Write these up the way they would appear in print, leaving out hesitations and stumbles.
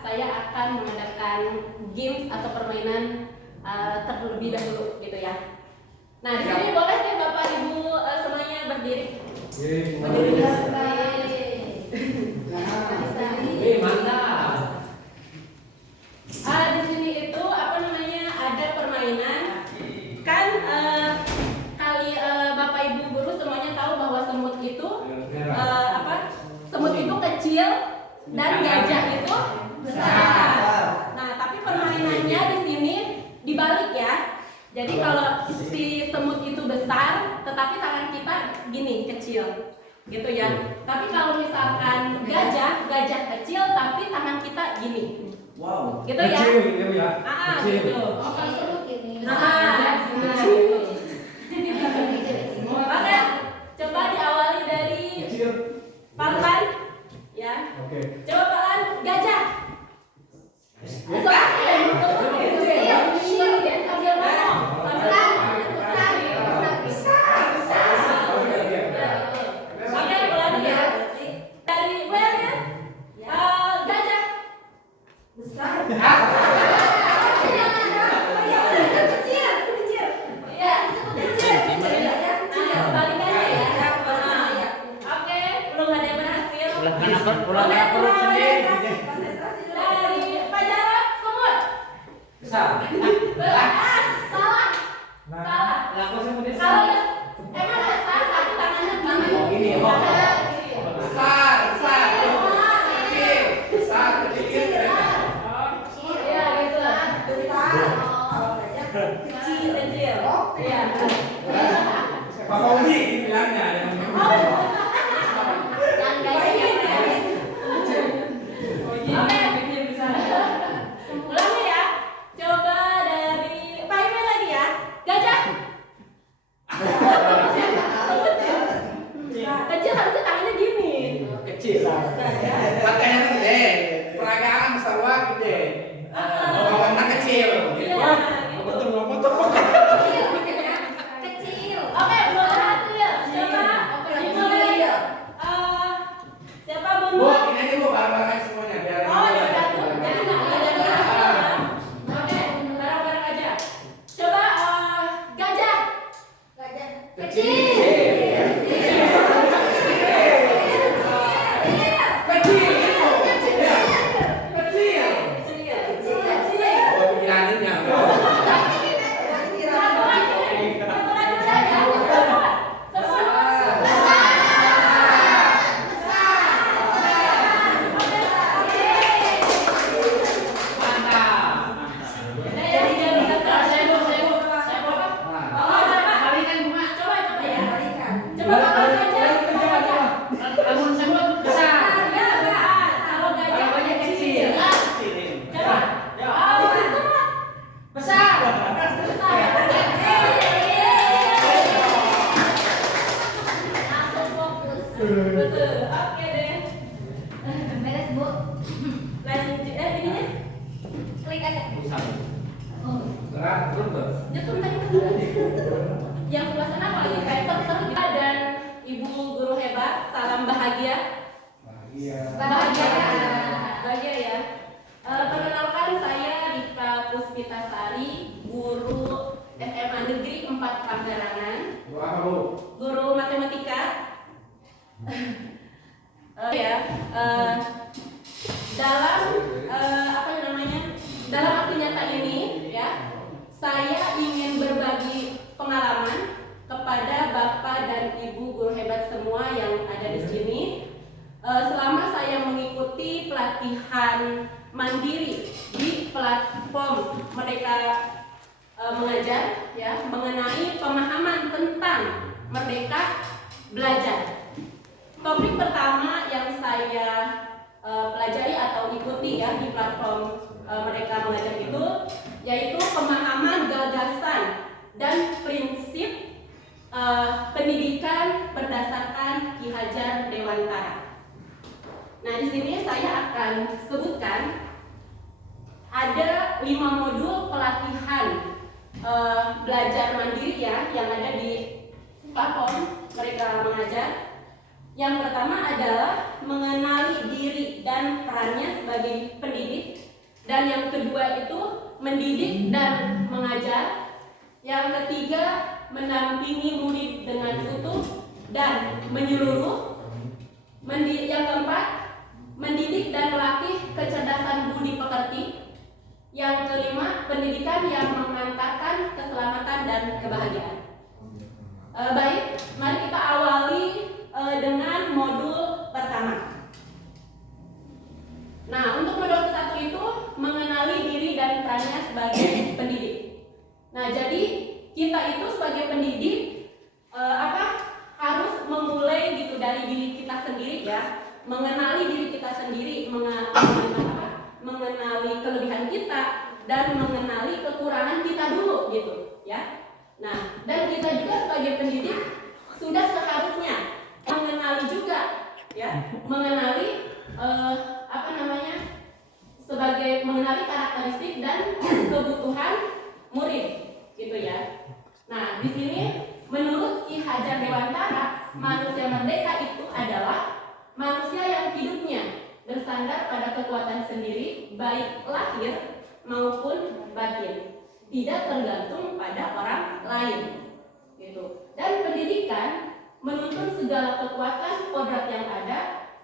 saya akan mengadakan games atau permainan terlebih dahulu gitu ya. Nah, di sini boleh deh Bapak Ibu semuanya berdiri. Berdiri di mantap. Di sini itu ada permainan kan Bapak Ibu guru semuanya tahu bahwa semut itu semut itu kecil dan gajah itu besar. Nah, tapi permainannya di sini dibalik ya. Jadi kalau si semut itu besar, tetapi tangan kita gini kecil, gitu ya. Tapi kalau misalkan gajah kecil, tapi tangan kita gini. Wow. Gitu ya. Kecil gitu ya. Gitu. Kalau semut ini. Oke, coba diawali dari Parlan, ya. Oke. Coba Parlan gajah. Yang sebelah sana paling hyper dan Ibu Guru hebat, salam bahagia. Bahagia ya. Perkenalkan saya Rika Puspitasari, guru SMA Negeri 4 Panggarangan. Guru matematika. Dalam aksi nyata ini ya, saya ingin berbagi pengalaman kepada Bapak dan Ibu guru hebat semua yang ada di sini. Selama saya mengikuti pelatihan mandiri di platform Merdeka Mengajar ya, mengenai pemahaman tentang Merdeka Belajar. Topik pertama yang saya pelajari atau ikuti ya di platform Merdeka Mengajar itu yaitu pemahaman gagasan dan prinsip pendidikan berdasarkan Ki Hajar Dewantara. Nah, di sini saya akan sebutkan ada 5 modul pelatihan belajar mandiri ya yang ada di platform Merdeka Mengajar. Yang pertama adalah mengenali diri dan perannya sebagai pendidik kedua itu mendidik dan mengajar. Yang ketiga mendampingi murid dengan utuh dan menyeluruh. Yang keempat mendidik dan melatih kecerdasan budi pekerti. Yang kelima pendidikan yang mengantarkan keselamatan dan kebahagiaan. Baik, mari kita awali dengan modul pertama. Nah, untuk modul ke-1 itu mengenali diri dan perannya sebagai pendidik. Nah, jadi kita itu sebagai pendidik harus memulai gitu dari diri kita sendiri ya, mengenali diri kita sendiri, mengenali kelebihan kita dan mengenali kekurangan kita dulu gitu ya. Nah, dan kita juga sebagai pendidik sudah seharusnya mengenali juga ya, mengenali mengenali karakteristik dan kebutuhan murid gitu ya. Nah, di sini menurut Ki Hajar Dewantara, manusia merdeka itu adalah manusia yang hidupnya bersandar pada kekuatan sendiri, baik lahir maupun batin, tidak tergantung pada orang lain gitu. Dan pendidikan menuntun segala kekuatan kodrat yang ada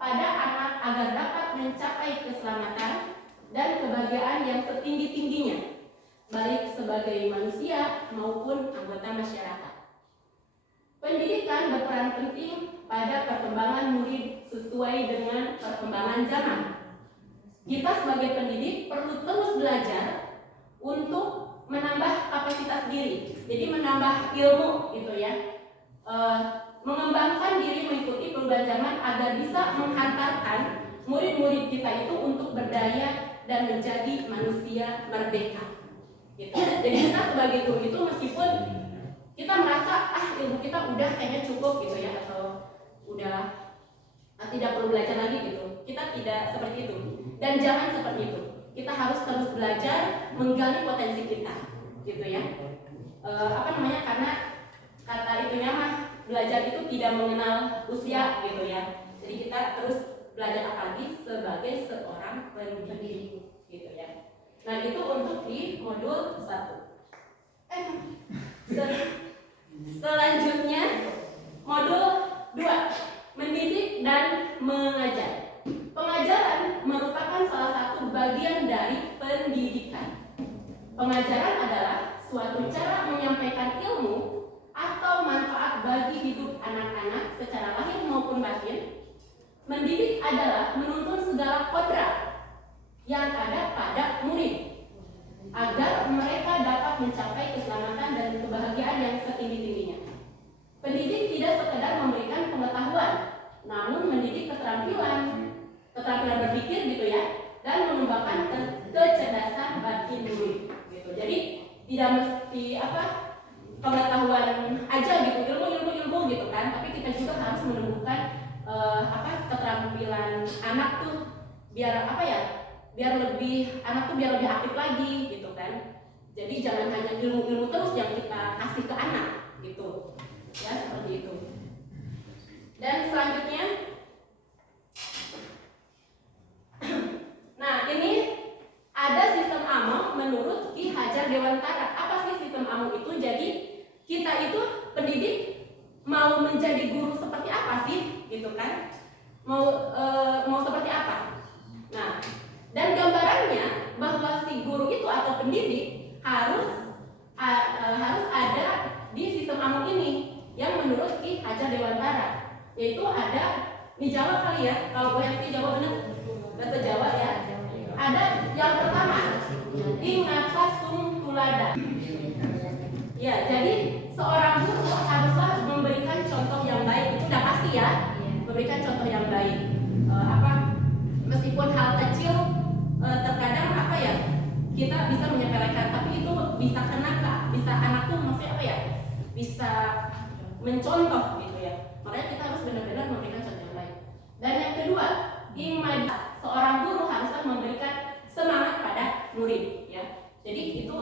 pada anak agar dapat mencapai keselamatan dan kebahagiaan yang setinggi-tingginya, baik sebagai manusia maupun anggota masyarakat. Pendidikan berperan penting pada perkembangan murid sesuai dengan perkembangan zaman. Kita sebagai pendidik perlu terus belajar untuk menambah kapasitas diri, jadi menambah ilmu gitu ya, mengembangkan diri mengikuti perubahan zaman agar bisa menghantarkan murid-murid kita itu untuk berdaya dan menjadi manusia merdeka gitu. Jadi kita sebagai guru itu meskipun kita merasa ilmu kita udah kayaknya cukup gitu ya, atau udah tidak perlu belajar lagi gitu, kita tidak seperti itu dan jangan seperti itu. Kita harus terus belajar menggali potensi kita gitu ya. Karena kata itunya mah belajar itu tidak mengenal usia gitu ya. Jadi kita terus belajar apalagi sebagai seorang pendidik gitu ya. Nah, itu untuk di modul 1. Selanjutnya modul 2, mendidik dan mengajar. Pengajaran merupakan salah satu bagian dari pendidikan. Pengajaran adalah suatu cara menyampaikan ilmu atau manfaat bagi hidup anak-anak secara lahir maupun batin. Mendidik adalah menuntun segala kodrat yang ada pada murid agar mereka dapat mencapai keselamatan dan kebahagiaan yang setinggi-tingginya. Pendidik tidak sekedar memberikan pengetahuan, namun mendidik keterampilan berpikir gitu ya, dan mengembangkan kecerdasan batin murid gitu. Jadi tidak mesti pengetahuan aja gitu, ilmu gitu kan, tapi kita juga harus menemukan keterampilan anak tuh biar anak tuh biar lebih aktif lagi gitu kan. Jadi jangan hanya ilmu terus yang kita kasih ke anak gitu ya, seperti itu. Dan selanjutnya nah, ini ada sistem AMO menurut Ki Hajar Dewantara. Apa sih sistem AMO itu? Jadi kita itu pendidik mau menjadi guru seperti apa sih gitu kan? Mau seperti apa? Nah, dan gambarannya bahwa si guru itu atau pendidik harus ada di sistem AMO ini yang menurut Ki Hajar Dewantara, yaitu ada di Jawa kali ya, kalau gue yang Jawa bener bahasa Jawa ya. Ada yang pertama, ingasa sung tulada. Ya, jadi seorang guru haruslah memberikan contoh yang baik. Itu udah pasti ya, memberikan contoh yang baik. Meskipun hal kecil terkadang kita bisa menyepelekan, tapi itu bisa kena, bisa anak tuh maksudnya bisa mencontoh gitu ya. Makanya kita harus benar-benar memberikan contoh yang baik. Dan yang kedua, seorang guru haruslah memberikan semangat pada murid ya. Jadi itu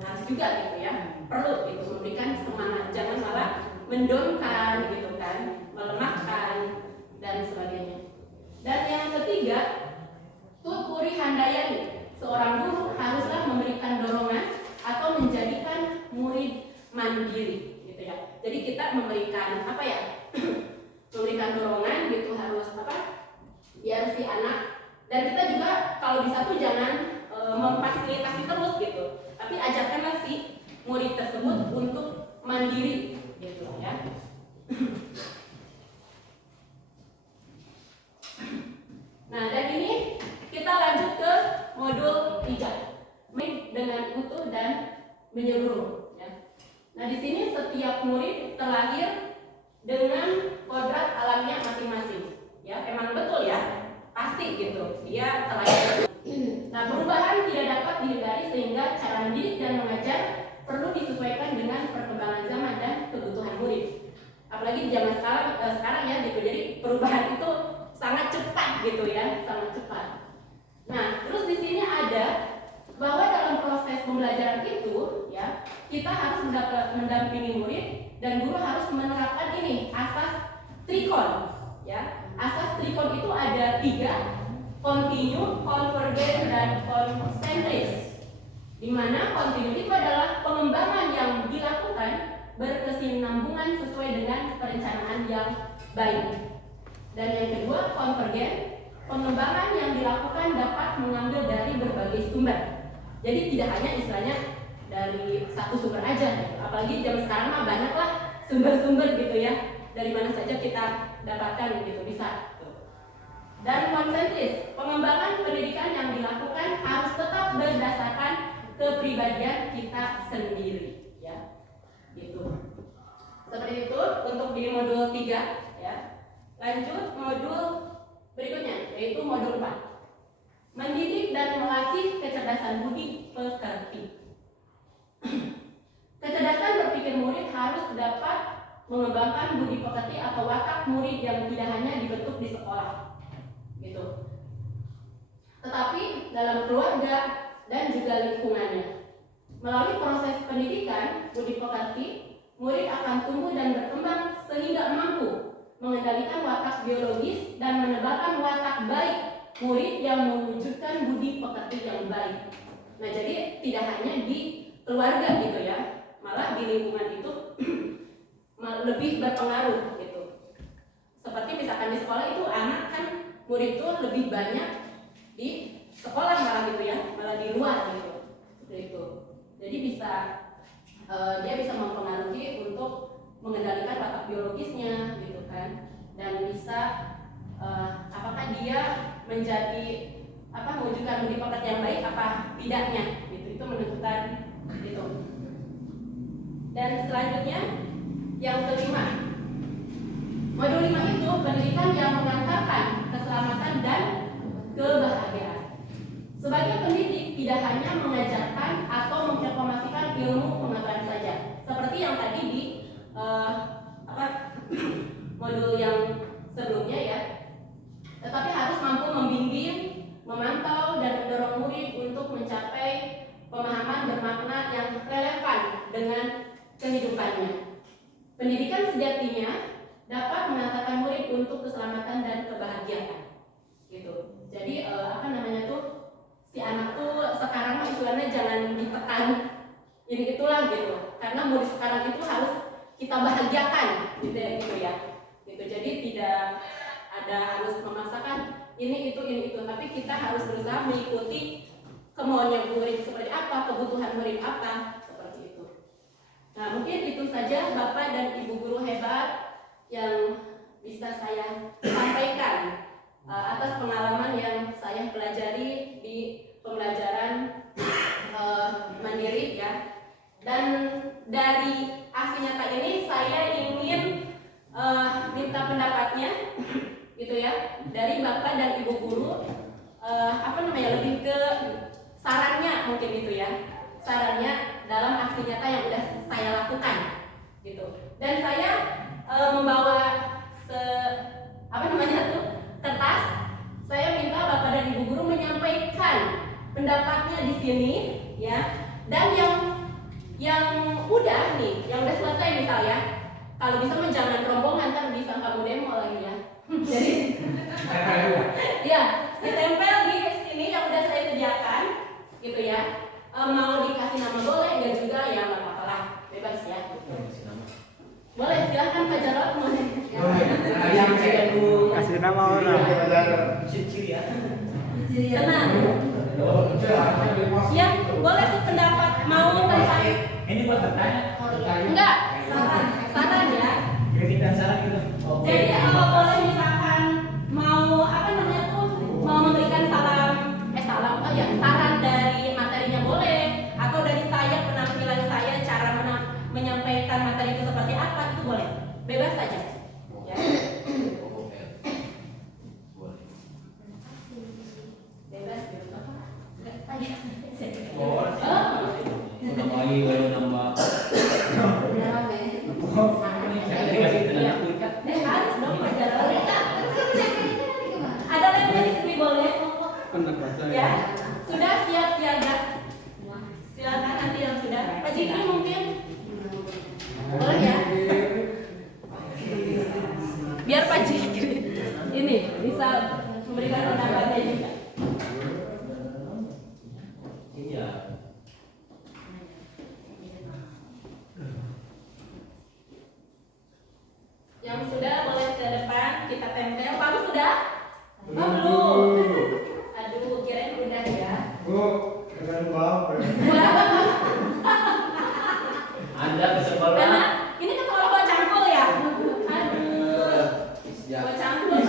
harus juga gitu ya, perlu gitu memberikan semangat, jangan malah mendongkan gitu kan, melemahkan dan sebagainya. Dan yang ketiga, tuturi handayani, seorang guru haruslah memberikan dorongan atau menjadikan murid mandiri gitu ya. Jadi kita memberikan apa ya? Memberikan dorongan gitu, harus apa? Biar si anak, dan kita juga kalau bisa tuh jangan memfasilitasi terus gitu, tapi ajarkanlah si murid tersebut untuk mandiri gitu ya. Nah, dan ini kita lanjut ke modul 3, dengan utuh dan menyeluruh ya. Nah, di sini setiap murid terlahir dengan kodrat alamiah masing-masing ya. Emang betul ya, pasti gitu, dia terlahir. Nah, perubahan tidak dapat dihindari sehingga cara mendidik dan mengajar perlu disesuaikan dengan perkembangan zaman dan kebutuhan murid. Apalagi di zaman sekarang ya gitu. Jadi perubahan itu sangat cepat gitu ya, sangat cepat. Nah, terus di sini ada bahwa dalam proses pembelajaran itu ya, kita harus mendampingi murid dan guru harus menerapkan ini asas trikon ya. Asas trikon itu ada 3, continue, convergent, dan konsentris. Di mana continue itu adalah pengembangan yang dilakukan berkesinambungan sesuai dengan perencanaan yang baik. Dan yang kedua, konvergen, pengembangan yang dilakukan dapat mengambil dari berbagai sumber. Jadi tidak hanya istilahnya dari satu sumber aja, apalagi zaman sekarang mah banyaklah sumber-sumber gitu ya. Dari mana saja kita dapatkan gitu, bisa. Dan konsentris, pengembangan pendidikan yang dilakukan harus tetap berdasarkan kepribadian kita sendiri ya. Gitu. Seperti itu untuk di modul 3 ya. Lanjut modul berikutnya, yaitu modul 4, mendidik dan melatih kecerdasan budi pekerti. Kecerdasan berpikir murid harus dapat mengembangkan budi pekerti atau watak murid yang tidak hanya dibentuk di sekolah gitu, tetapi dalam keluarga dan juga lingkungannya. Melalui proses pendidikan budi pekerti, murid akan tumbuh dan berkembang sehingga mampu mengendalikan watak biologis dan menebarkan watak baik murid yang mewujudkan budi pekerti yang baik. Nah, jadi tidak hanya di keluarga gitu ya, malah di lingkungan itu lebih berpengaruh gitu. Seperti misalkan di sekolah itu anak kan murid itu lebih banyak di sekolah malah gitu ya, malah di luar gitu. Seperti itu. Jadi dia bisa mempengaruhi untuk mengendalikan watak biologisnya gitu kan, dan bisa apakah dia menjadi mewujudkan budi pekerti yang baik apa tidaknya gitu, itu menentukan gitu. Dan selanjutnya yang kelima, modul 5 itu pendidikan yang mengantarkan keselamatan dan kebahagiaan. Sebagai pendidik tidak hanya mengajarkan atau menginformasikan ilmu pengetahuan saja, seperti yang tadi di modul yang sebelumnya ya, tetapi harus mampu membimbing, memantau, dan mendorong murid untuk mencapai pemahaman bermakna yang relevan dengan kehidupannya. Pendidikan sejatinya dapat mengantarkan murid untuk keselamatan dan kebahagiaan gitu. Jadi si anak tuh sekarang istilahnya jangan ditekan ini itulah gitu, karena murid sekarang itu harus kita bahagiakan gitu ya gitu. Jadi tidak ada harus memaksakan ini itu, tapi kita harus berusaha mengikuti kemauannya murid seperti apa, kebutuhan murid apa, seperti itu. Nah, mungkin itu saja Bapak dan Ibu guru hebat yang bisa saya sampaikan atas pengalaman yang saya pelajari di pembelajaran mandiri ya. Dan dari aksi nyata ini saya ingin minta pendapatnya gitu ya dari Bapak dan Ibu guru, lebih ke sarannya mungkin itu ya, sarannya dalam aksi nyata yang sudah saya lakukan gitu. Dan saya membawa kertas. Saya minta Bapak dan Ibu guru menyampaikan pendapatnya di sini ya. Dan yang udah selesai misalnya, kalau bisa jangan rombongan, kan bisa kamu demo lagi ya. Jadi ya ditempel di sini yang udah saya sediakan. Tenang. Ya, boleh tuh pendapat mau tentang. Ini buat bertanya. Enggak, saran ya. Kita saran gitu. Jadi kalau boleh misalkan mau apa namanya tuh mau memberikan saran dari materinya boleh, atau dari saya penampilan saya cara menyampaikan materi itu seperti apa itu boleh, bebas saja. Ya. Bebas gitu apa? Enggak tanya. Udah lagi baru nambah. Jadi kasih tenang tingkat. Harus dong pelajaran. Ada labelnya di sini boleh? Ya, sudah siap siaga. Silakan nanti yang sudah. Pak Jikri mungkin boleh ya? Biar Pak Jikri ini bisa memberikan pendapatnya juga. Iya. Yang sudah boleh ke depan kita tempel. Kamu sudah? Oh, belum. Aduh, kirain udah ya. Anda ke sekolah. Karena ini kan sekolah bawa cangkul ya. Aduh. Bawa cangkul.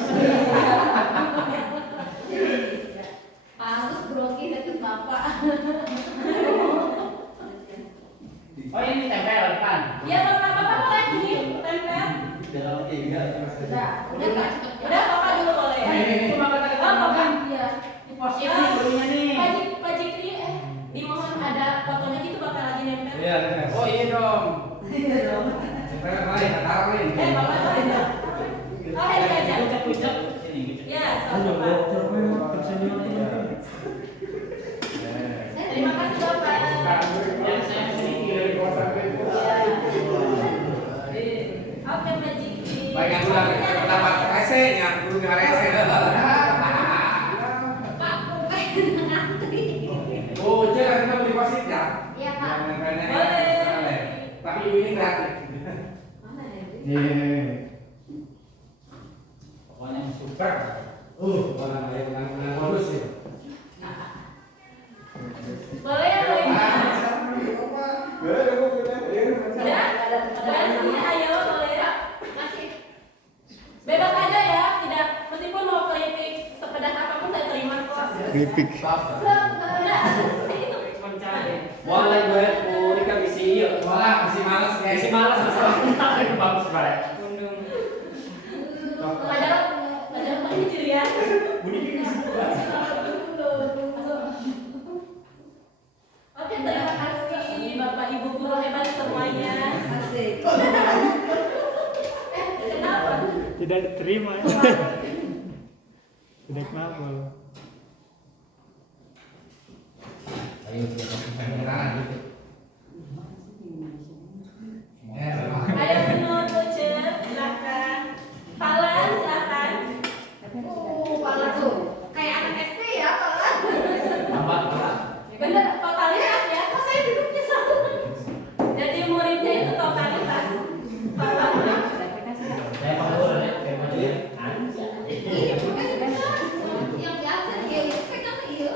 Harus grogi deket bapak. Oh ini tempel depan. Ya, Bapak boleh sini tempel. Dalam tiga. Udah Kak, cepet. Udah, Bapak dulu boleh. Ini cuma kata Bapak. Iya. Ini positif dulunya nih. Pak Jikri, dimohon ada fotonya gitu Bapak lagi nempel. Oh iya dong. Bapak boleh. Oh, ini aja. Ucap-ucap. Sini. Ya, sama Bapak. Terima kasih Bapak. Yang saya sedikit. Oke, Pak Jikri. Baik yang udah dapat rese, yang gurunya rese. Pak, bukan ngantri. Oh, jangan kita beli wasit ya. Iya Pak. Boleh. Tapi ini gratis. Mana ya? Pokoknya super. Orang lain menang bonus ya. Boleh ya, boleh. Udah? Udah sini, ayo boleh ya. Masih. Bebas aja ya, tidak meskipun mau kritik sepedas apapun saya terima kok. Keripik. Udah, itu. Boleh gue Rika bisi yuk. Malah masih males ya. Bisi malas masalah. Bagus banget. Pelajaran paling kecil ya. Oke, terima kasih Bapak Ibu guru hebat semuanya. Asik. Kenapa? Tidak diterima. Tidak kenapa. Ayo kita kenalan gitu. Ayo menurut Ucep, silakan. Pala, silakan. Pala tuh. Kayak anak SD ya, Pala. Lambat. Bener, totalitas ya. Kok saya duduknya sama? Jadi muridnya itu totalitas. Pala. Saya mau ya. Kayak mana ya? Iya, bukan yang biasa dia itu pegang iya.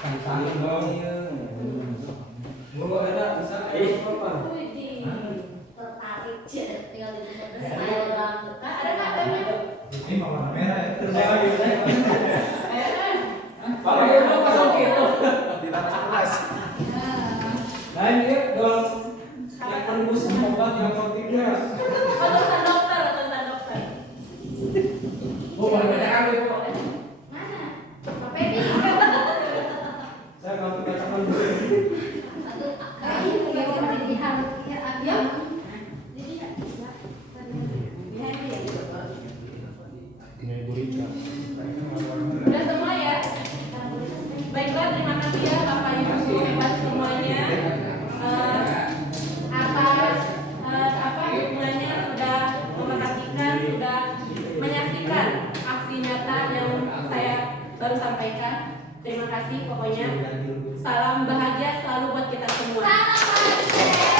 Tantangin dong. Guru ada bisa apa? Widih. Tertarik jadi tinggal di style rambut. Ada nggak ada? Ini mama merah ya. Kalau itu pasang gitu. Tidak kelas. Nah ini dong yang menembus obat yang pentingnya. Urusan dokter, urusan dokter. Oh, boleh banyak kali. Mana? Apa ini? Saya nggak punya teman dulu. Aduh, kayak yang di harus ya. Jadi ya. Ini Bu Rika. Udah semua ya? Baiklah, terima kasih ya Bapak Ibu guru hebat semuanya. Atas dukungannya sudah memerhatikan, sudah menyaksikan aksi nyata yang saya baru sampaikan. Terima kasih pokoknya. Salam bahagia selalu buat kita semua. Salam.